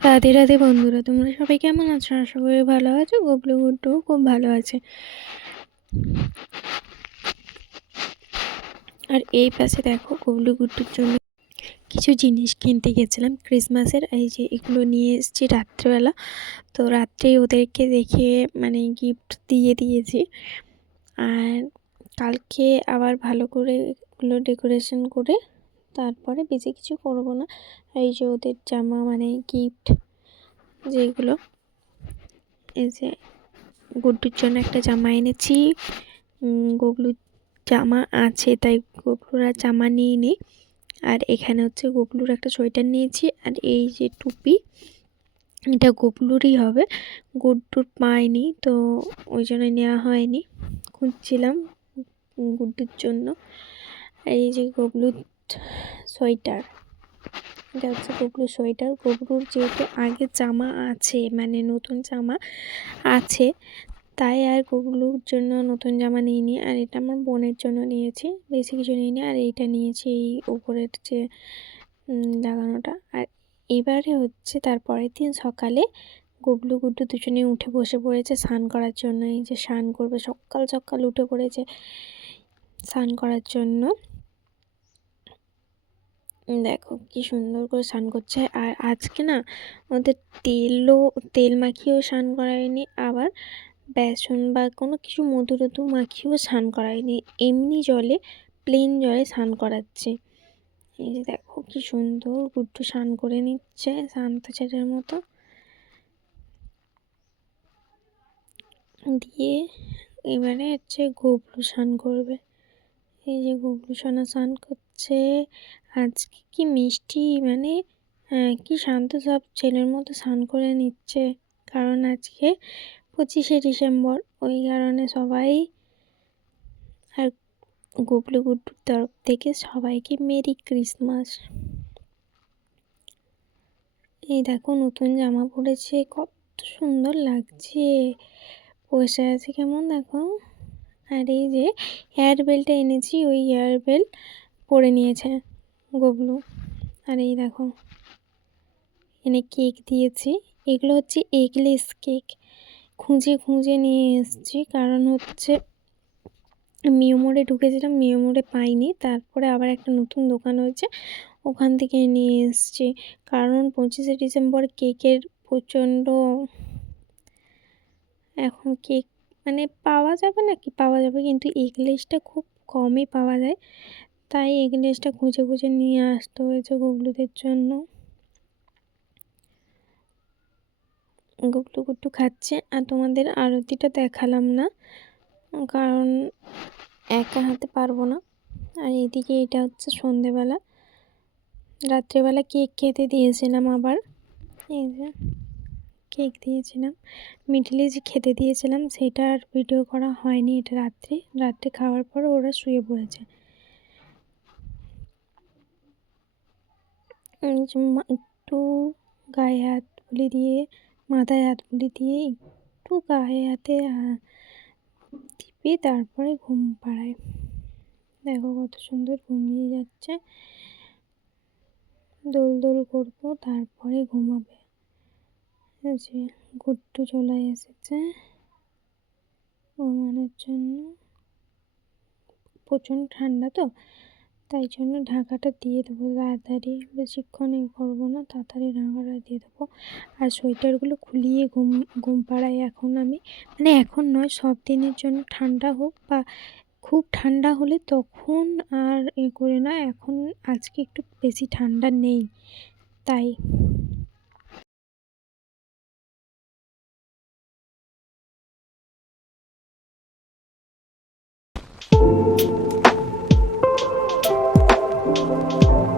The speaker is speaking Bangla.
রাধে রাধে বন্ধুরা, তোমরা সবাই কেমন আছো? আশা করি ভালো আছো। গোবলু গুড্ডু খুব ভালো আছে। আর এই পাশে দেখো গবলু গুড্ডুর জন্য কিছু জিনিস কিনতে গেছিলাম ক্রিসমাসের। এই যে এগুলো নিয়ে এসেছি রাত্রেবেলা। তো রাত্রে ওদেরকে দেখে মানে গিফট দিয়ে দিয়েছি। আর কালকে আবার ভালো করে এগুলো ডেকোরেশন করে তারপরে বেশি কিছু করব না। এই যে ওদের জামা মানে গিফট যেগুলো, এই যে গুড্ডুর জন্য একটা জামা এনেছি। গবলুর জামা আছে, তাই গবলুর আর জামা নিয়ে নিই। আর এখানে হচ্ছে গবলুর একটা সোয়েটার নিয়েছি, আর এই যে টুপি, এটা গবলুরই হবে। গুড্ডুর পায়নি, তো ওই জন্য নেওয়া হয়নি। খুঁজছিলাম গুড্ডুর জন্য। এই যে গবলুর সোয়েটার। এটা হচ্ছে গবলুর সোয়েটার। গবলুর যেহেতু আগে জামা আছে মানে নতুন জামা আছে, তাই আর গবলুর জন্য নতুন জামা নিইনি। আর এটা আমার বোনের জন্য নিয়েছি, বেশি কিছু নিইনি। আর এইটা নিয়েছি এই উপরের যে লাগানোটা। আর এবারে হচ্ছে তারপরের দিন সকালে গুবলু গুড্ডু দুজনে উঠে বসে পড়েছে স্নান করার জন্য। এই যে স্নান করবে, সকাল সকাল উঠে পড়েছে স্নান করার জন্য। দেখো কি সুন্দর করে স্নান করছে। আর আজকে না ওদের তেলও, তেল মাখিয়েও স্নান করায়নি, আবার বেসন বা কোনো কিছু মধু টধু মাখিয়েও স্নান করায়নি। এমনি জলে প্লেন জলে স্নান করাচ্ছে। এই যে দেখো কি সুন্দর গুড্ডু স্নান করে নিচ্ছে শান্ত ছেলের মতো। দিয়ে এবারে হচ্ছে গোবলু স্নান করবে। এই যে গুগলু সোনা স্নান করছে। আজকে কি মিষ্টি মানে কি শান্ত সব ছেলের মতো স্নান করে নিচ্ছে। কারণ আজকে পঁচিশে ডিসেম্বর, ওই কারণে সবাই আর গুবলু গুড্ডুর তরফ থেকে সবাইকে মেরি ক্রিসমাস। এই দেখো, নতুন জামা পরেছে, কত সুন্দর লাগছে। বসে আছে কেমন দেখো? আর এই যে হেয়ার বেলটা এনেছি, ওই হেয়ার বেল পরে নিয়েছে গবলু আর এই দেখো, এনে কেক দিয়েছি। এগুলো হচ্ছে এগলেস কেক খুঁজে খুঁজে নিয়ে এসেছি, কারণ হচ্ছে মিওমোড়ে ঢুকেছিলাম মিওমোড়ে পাইনি। তারপরে আবার একটা নতুন দোকান হয়েছে, ওখান থেকে নিয়ে এসেছি। কারণ পঁচিশে ডিসেম্বর কেকের প্রচণ্ড এখন কেক মানে পাওয়া যাবে না কি পাওয়া যাবে কিন্তু এগলেসটা খুব কমই পাওয়া যায়। তাই এগলেসটা খুঁজে খুঁজে নিয়ে আসতে হয়েছে গুগলুদের জন্য। গুগলু গুট্টু খাচ্ছে আর তোমাদের আরতিটা দেখালাম না, কারণ একা হাতে পারব না। আর এদিকে এটা হচ্ছে সন্ধেবেলা। রাত্রেবেলা কেক খেতে দিয়েছিলাম আবার। এই যে। কেক দিয়েছিলাম। মিঠলি যে খেতে দিয়েছিলাম, সেটা আর ভিডিও করা হয়নি এটা রাত্রে। রাত্রে খাওয়ার পর ওরা শুয়ে পড়েছে। একটু গায়ে হাত বুলি দিয়ে, মাথায় হাত বুলি দিয়ে একটু গায়ে হাতে টিপে তারপরে ঘুম পাড়ায়। দেখো কত সুন্দর ঘুমিয়ে যাচ্ছে। দোল দোল করব, তারপরে ঘুমাবে। যে গুড্ডু চলে এসেছে। ঘুমানোর জন্য। প্রচণ্ড ঠান্ডা তো, তাই জন্য ঢাকাটা দিয়ে দেবো তাড়াতাড়ি। বেশিক্ষণ এ করব না, তাড়াতাড়ি ঢাকাটা দিয়ে দেবো। আর সোয়েটারগুলো খুলিয়ে ঘুম ঘুম পাড়াই এখন আমি। মানে এখন নয়, সব দিনের জন্য ঠান্ডা হোক বা খুব ঠান্ডা হলে তখন আর এ করে না, এখন আজকে একটু বেশি ঠান্ডা নেই। তাই thank you